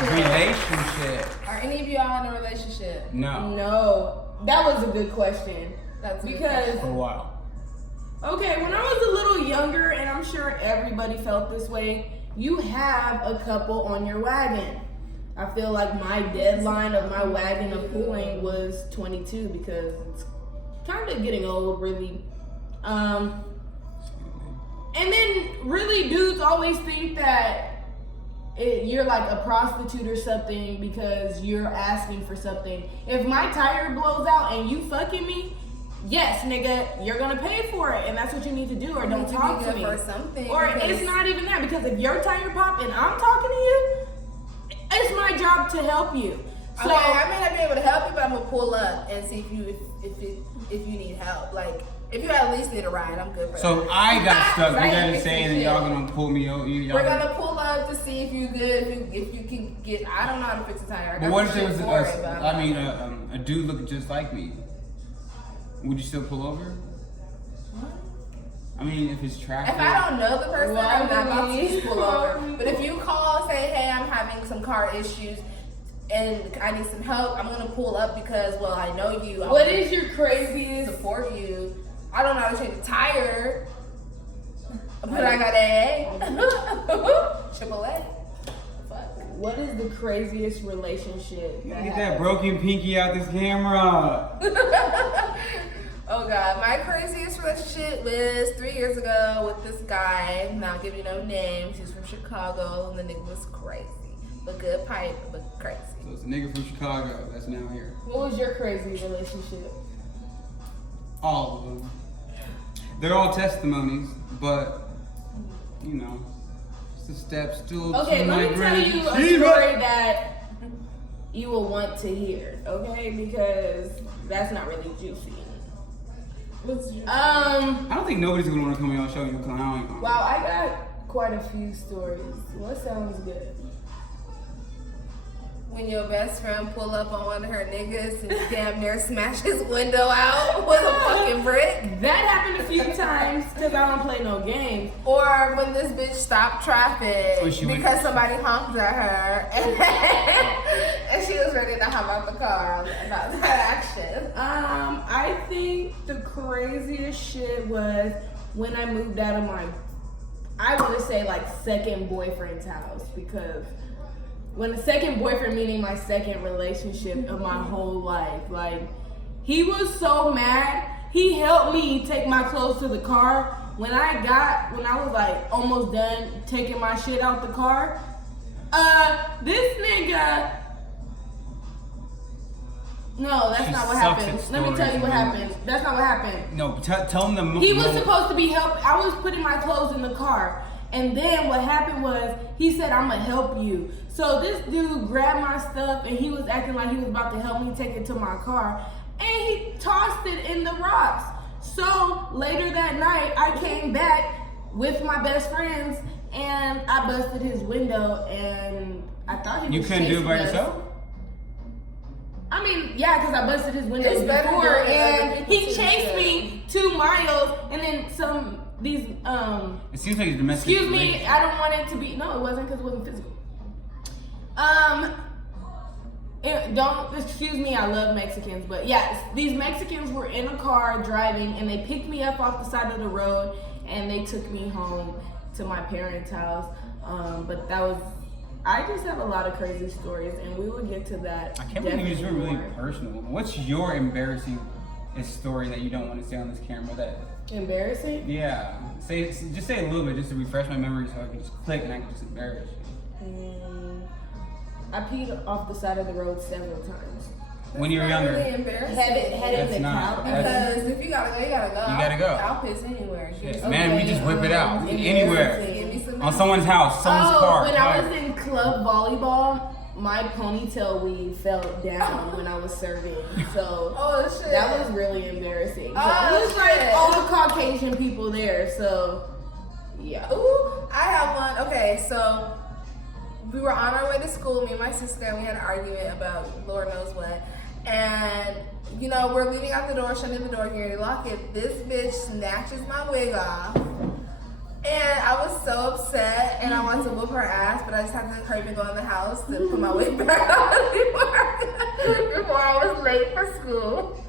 Relationship. Are any of y'all in a relationship? No. No. That was a good question. That's because For a while. Okay, when I was a little younger, and I'm sure everybody felt this way, you have a couple on your wagon. I feel like my deadline of my wagon of pulling was 22 because it's kind of getting old, really. And then really dudes always think that you're like a prostitute or something because you're asking for something. If my tire blows out and you fucking me, yes, nigga, you're gonna pay for it, and that's what you need to do, or don't talk to me. For something, or it's not even that, because if your tire pop and I'm talking to you, it's my job to help you. So okay, I may not be able to help you, but I'm gonna pull up and see if you need help. Like if you at least need a ride, I'm good for that. So I got stuck. Right, You guys are saying that y'all gonna pull me over. We're gonna pull up to see if you good, if you can get. I don't know how to fix a tire. But what if there was a dude looking just like me? Would you still pull over? What? I mean, if it's traffic. If I don't know the person, I'm not about to just pull over. Why? But if you call and say, hey, I'm having some car issues and I need some help, I'm gonna pull up because, well, I know you. What is your craziest? Support you. I don't know how to change a tire, but I got AA. Triple A. What is the craziest relationship? Get that broken pinky out this camera. Oh God, my craziest relationship was 3 years ago with this guy. Now I'll give you no names. He's from Chicago, and the nigga was crazy, but good pipe, but crazy. So it's a nigga from Chicago that's now here. What was your crazy relationship? All of them. They're all testimonies, but you know, it's a step stool. Okay, let me tell you a story that you will want to hear. Okay, because that's not really juicy. I don't think nobody's gonna want to come on your show and you're clowning. Wow, I got quite a few stories. What sounds good? When your best friend pull up on one of her niggas and damn near smash his window out with a fucking brick. That happened a few times because I don't play no games. Or when this bitch stopped traffic Oh, because somebody honked at her and she was ready to hop out the car about that action. I think the craziest shit was when I moved out of I want to say like second boyfriend's house, because when the second boyfriend, meaning my second relationship of my whole life, like he was so mad. He helped me take my clothes to the car. When I was like almost done taking my shit out the car, this nigga. No, that's not what happened. Let me tell you what happened. That's not what happened. No, tell him the. He was supposed to be help. I was putting my clothes in the car, and then what happened was he said, "I'm gonna help you." So this dude grabbed my stuff, and he was acting like he was about to help me take it to my car, and he tossed it in the rocks. So later that night, I came back with my best friends, and I busted his window, and I thought he was. You couldn't do it by yourself? I mean, yeah, because I busted his window It's better before, doing it and other he people's chased shit. me 2 miles, and then these It seems like a domestic. excuse me, I don't want it to be. No, it wasn't, because it wasn't physical. Don't excuse me. I love Mexicans, but yeah, these Mexicans were in a car driving, and they picked me up off the side of the road, and they took me home to my parents' house. But that was. I just have a lot of crazy stories, and we will get to that. I can't believe you're really more. personal. What's your embarrassing story that you don't want to say on this camera? That Embarrassing? yeah, just say a little bit just to refresh my memory so I can just click and I can just embarrass you. I peed off the side of the road several times. When you were younger. Really embarrassing. Headed That's the not- couch. Because if you gotta go, you gotta go. You gotta go. I'll piss anywhere. Yeah, man, we just whip it out embarrassing. anywhere Give me some on someone's house, someone's car. When I was in club volleyball, my ponytail weave fell down when I was serving. So Oh shit. that was really embarrassing. Oh, It was like shit. all Caucasian people there, so yeah. Ooh, I have one. Okay, so we were on our way to school, me and my sister, and we had an argument about Lord knows what. And, you know, we're leaving out the door, shutting the door, getting ready to lock it. This bitch snatches my wig off. And And I was so upset, and I wanted to whoop her ass, but I just had to hurry and go in the house to put my wig back on before I was late for school.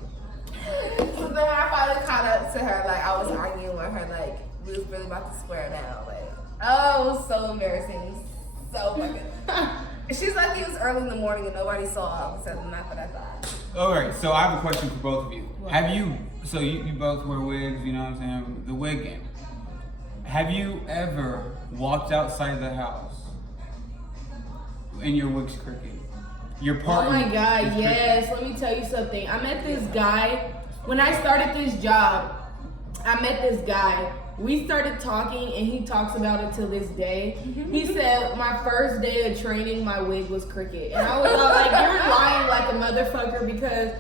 So then I finally caught up to her, like I was arguing with her, like we was really about to square now. Like, oh, it was so embarrassing, so fucking. She's like, it was early in the morning and nobody saw except not that I thought. All right, so I have a question for both of you. Have you? So you both wear wigs, you know what I'm saying? The wig game. Have you ever walked outside the house and your wig's crooked? Your partner. Oh my God, is yes. Let me tell you something. I met this guy when I started this job. I met this guy. We started talking, and he talks about it to this day. He said, my first day of training, my wig was crooked. And I was all like, you're lying like a motherfucker, because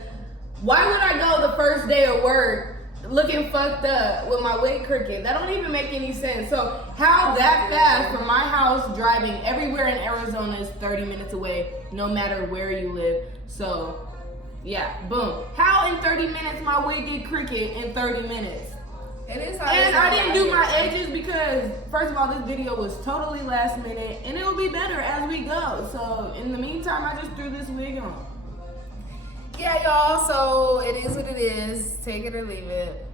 why would I go the first day of work looking fucked up with my wig crooked? That don't even make any sense. So how that fast from my house driving everywhere in Arizona is 30 minutes away, no matter where you live. So yeah, boom. How in 30 minutes my wig get crooked in 30 minutes? It is how And I didn't do my edges because, first of all, this video was totally last minute, and it will be better as we go. So in the meantime, I just threw this wig on. Yeah, y'all, so it is what it is. Take it or leave it.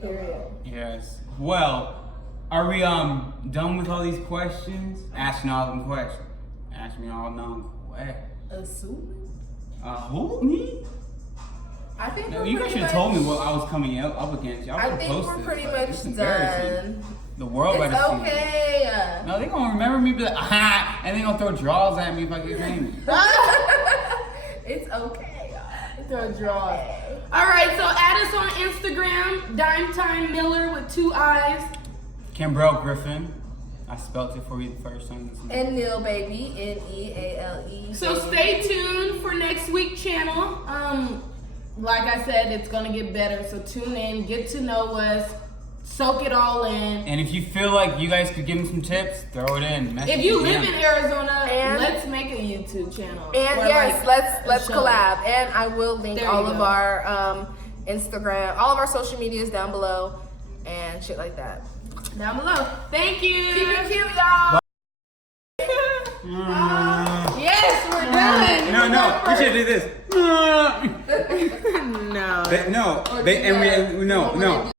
Period. Yes. Well, are we done with all these questions? Asking all them questions. Ask me all them questions. Assuming? Who? Me? I think No, we're you guys pretty should have told me much- what I was coming up against. Y'all I would've think we're posted, pretty like, much it's embarrassing. done. The world It's better see it. okay. No, they gonna remember me, be like, ah, and they gonna throw draws at me if I get famous. It's okay, y'all. Throw draws. All right, so add us on Instagram, Diime Miller with 2 eyes. Cambrell Griffin. I spelt it for you the first time. And Nealebaby, Neale. So stay tuned for next week's channel. Like I said, it's gonna get better. So tune in, get to know us, soak it all in. And if you feel like you guys could give me some tips, throw it in. Message If you me. live in Arizona, And- let's make a YouTube channel. And Or yes, like let's a show. collab. And I will link There you all of go. our Instagram, all of our social medias down below, and shit like that. Down below. Thank you. Keep it cute, y'all. Yes, we're done. No, you should do this. No. No, Or they, do and that. we, no, Or no. when